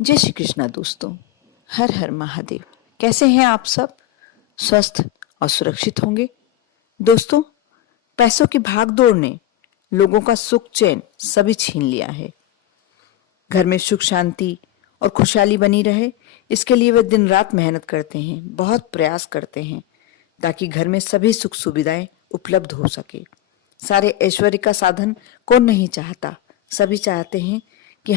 जय श्री कृष्णा दोस्तों। हर हर महादेव। कैसे हैं आप सब? स्वस्थ और सुरक्षित होंगे। दोस्तों, पैसों की भागदौड़ ने लोगों का सुख चैन सभी छीन लिया है। घर में सुख शांति और खुशहाली बनी रहे, इसके लिए वे दिन रात मेहनत करते हैं, बहुत प्रयास करते हैं ताकि घर में सभी सुख सुविधाएं उपलब्ध हो सके। सारे ऐश्वर्य का साधन कौन नहीं चाहता? सभी चाहते हैं कि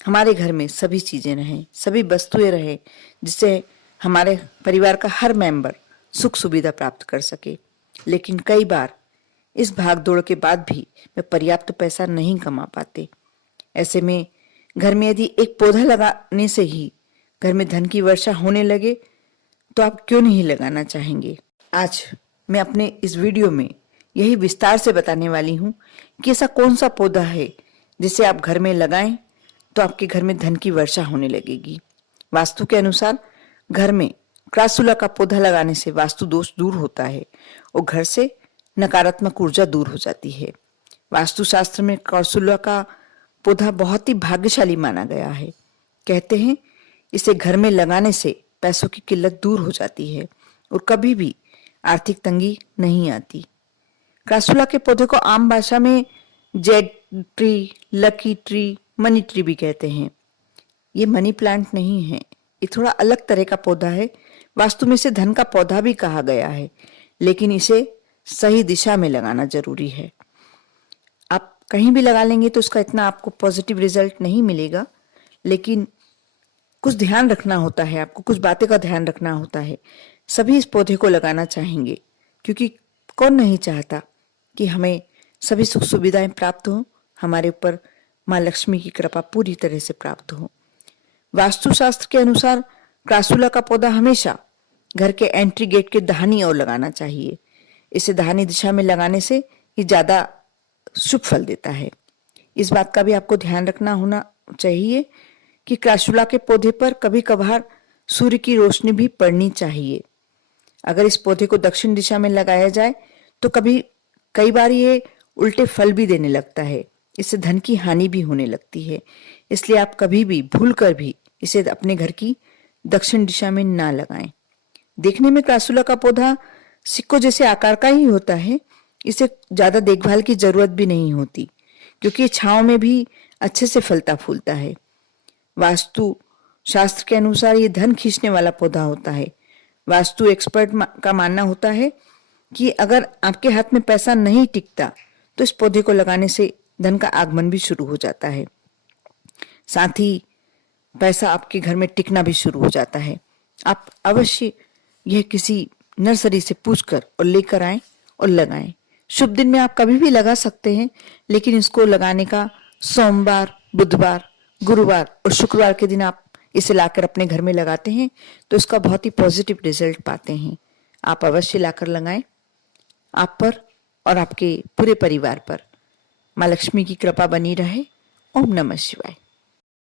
हमारे घर में सभी चीजें रहें, सभी वस्तुएं रहें, जिससे हमारे परिवार का हर मेंबर सुख सुविधा प्राप्त कर सके। लेकिन कई बार इस भाग दौड़ के बाद भी वे पर्याप्त पैसा नहीं कमा पाते। ऐसे में घर में यदि एक पौधा लगाने से ही घर में धन की वर्षा होने लगे, तो आप क्यों नहीं लगाना चाहेंगे? आज मैं अपने इस वीडियो में यही विस्तार से बताने वाली हूं कि ऐसा कौन सा पौधा है जिसे आप घर में लगाएं तो आपके घर में धन की वर्षा होने लगेगी। वास्तु के अनुसार घर में क्रासुला का पौधा लगाने से वास्तु दोष दूर होता है और घर से नकारात्मक ऊर्जा दूर हो जाती है। वास्तु शास्त्र में क्रासुला का पौधा बहुत ही भाग्यशाली माना गया है। कहते हैं इसे घर में लगाने से पैसों की किल्लत दूर हो जाती है और कभी भी आर्थिक तंगी नहीं आती। क्रासुला के पौधे को आम भाषा में Z tree, lucky tree, money tree भी कहते हैं। ये मनी प्लांट नहीं है, ये थोड़ा अलग तरह का पौधा है। वास्तु में इसे धन का पौधा भी कहा गया है, लेकिन इसे सही दिशा में लगाना जरूरी है। आप कहीं भी लगा लेंगे तो उसका इतना आपको पॉजिटिव रिजल्ट नहीं मिलेगा, लेकिन कुछ ध्यान रखना होता है, आपको कुछ बातें का ध्यान रखना होता है। सभी इस पौधे को लगाना चाहेंगे, क्योंकि कौन नहीं चाहता कि हमें सभी सुख सुविधाएं प्राप्त हो, हमारे ऊपर माँ लक्ष्मी की कृपा पूरी तरह से प्राप्त हो। वास्तुशास्त्र के अनुसार क्रासुला का पौधा हमेशा घर के एंट्री गेट के दाहिनी ओर लगाना चाहिए। इसे दाहिनी दिशा में लगाने से ये ज्यादा शुभ फल देता है। इस बात का भी आपको ध्यान रखना होना चाहिए कि क्रासुला के पौधे पर कभी कभार सूर्य की रोशनी भी पड़नी चाहिए। अगर इस पौधे को दक्षिण दिशा में लगाया जाए तो कई बार ये उल्टे फल भी देने लगता है, इससे धन की हानि भी होने लगती है। इसलिए आप कभी भी भूल कर भी इसे अपने घर की दक्षिण दिशा में ना लगाएं। देखने में क्रासुला का पौधा सिक्कों जैसे आकार का ही होता है। इसे ज्यादा देखभाल की जरूरत भी नहीं होती, क्योंकि छांव में भी अच्छे से फलता फूलता है। वास्तु शास्त्र के अनुसार ये धन खींचने वाला पौधा होता है। वास्तु एक्सपर्ट का मानना होता है कि अगर आपके हाथ में पैसा नहीं टिकता तो इस पौधे को लगाने से धन का आगमन भी शुरू हो जाता है। साथ ही पैसा आपके घर में टिकना भी शुरू हो जाता है। आप अवश्य यह किसी नर्सरी से पूछकर और लेकर आएं और लगाएं। शुभ दिन में आप कभी भी लगा सकते हैं, लेकिन इसको लगाने का सोमवार, बुधवार, गुरुवार और शुक्रवार के दिन आप इसे लाकर अपने घर में लगाते हैं तो इसका बहुत ही पॉजिटिव रिजल्ट पाते हैं। आप अवश्य लाकर लगाएं। आप पर और आपके पूरे परिवार पर माँ लक्ष्मी की कृपा बनी रहे। ओम नमः शिवाय।